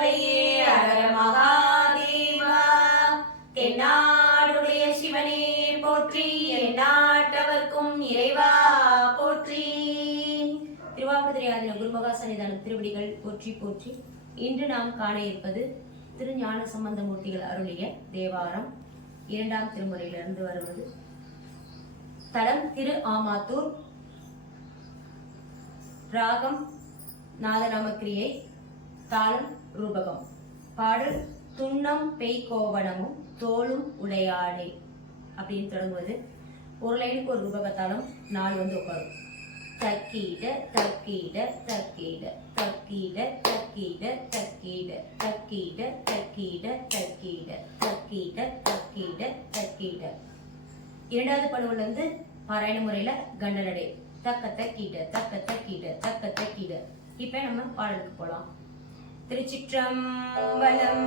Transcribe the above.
பார்வதியே அரர மகாதேவா. தென்னாடுடைய சிவனே போற்றி, எந்நாட்டவர்க்கும் இறைவா போற்றி. திருவாவடுதுறை ஆதீன குருமகா சன்னிதானம் திருவடிகள் போற்றி போற்றி. இன்று நாம் காண இருப்பது திரு ஞான சம்பந்தமூர்த்திகள் அருளிய தேவாரம் 2ஆம் திருமுறையிலிருந்து வருவது. தலம் திரு ஆமாத்தூர், ராகம் நாதநாமக்கிரியை, தாளம் ரூபகம். பாடல் துன்னம் பெய் கோவணமும் தோளும் உடையாடே அப்படின்னு தொடங்குவது. ஒரு லைனுக்கு ஒரு ரூபகத்தாளம் 4 வந்து உட்காரும். தக்கீட தக்கீட தக்கீட தக்கீட தக்கீட தக்கீட தக்கீட தக்கீட தக்கீட தக்கீட தக்கீட தக்கீட. 2வது பணுவில் வந்து பாராயண முறையில கண்டனடை தக்க தக்கீட தக்க தக்கீட தக்க தக்கீட. இப்ப நம்ம பாடலுக்கு போலாம். திருச்சிற்றம்பலம்.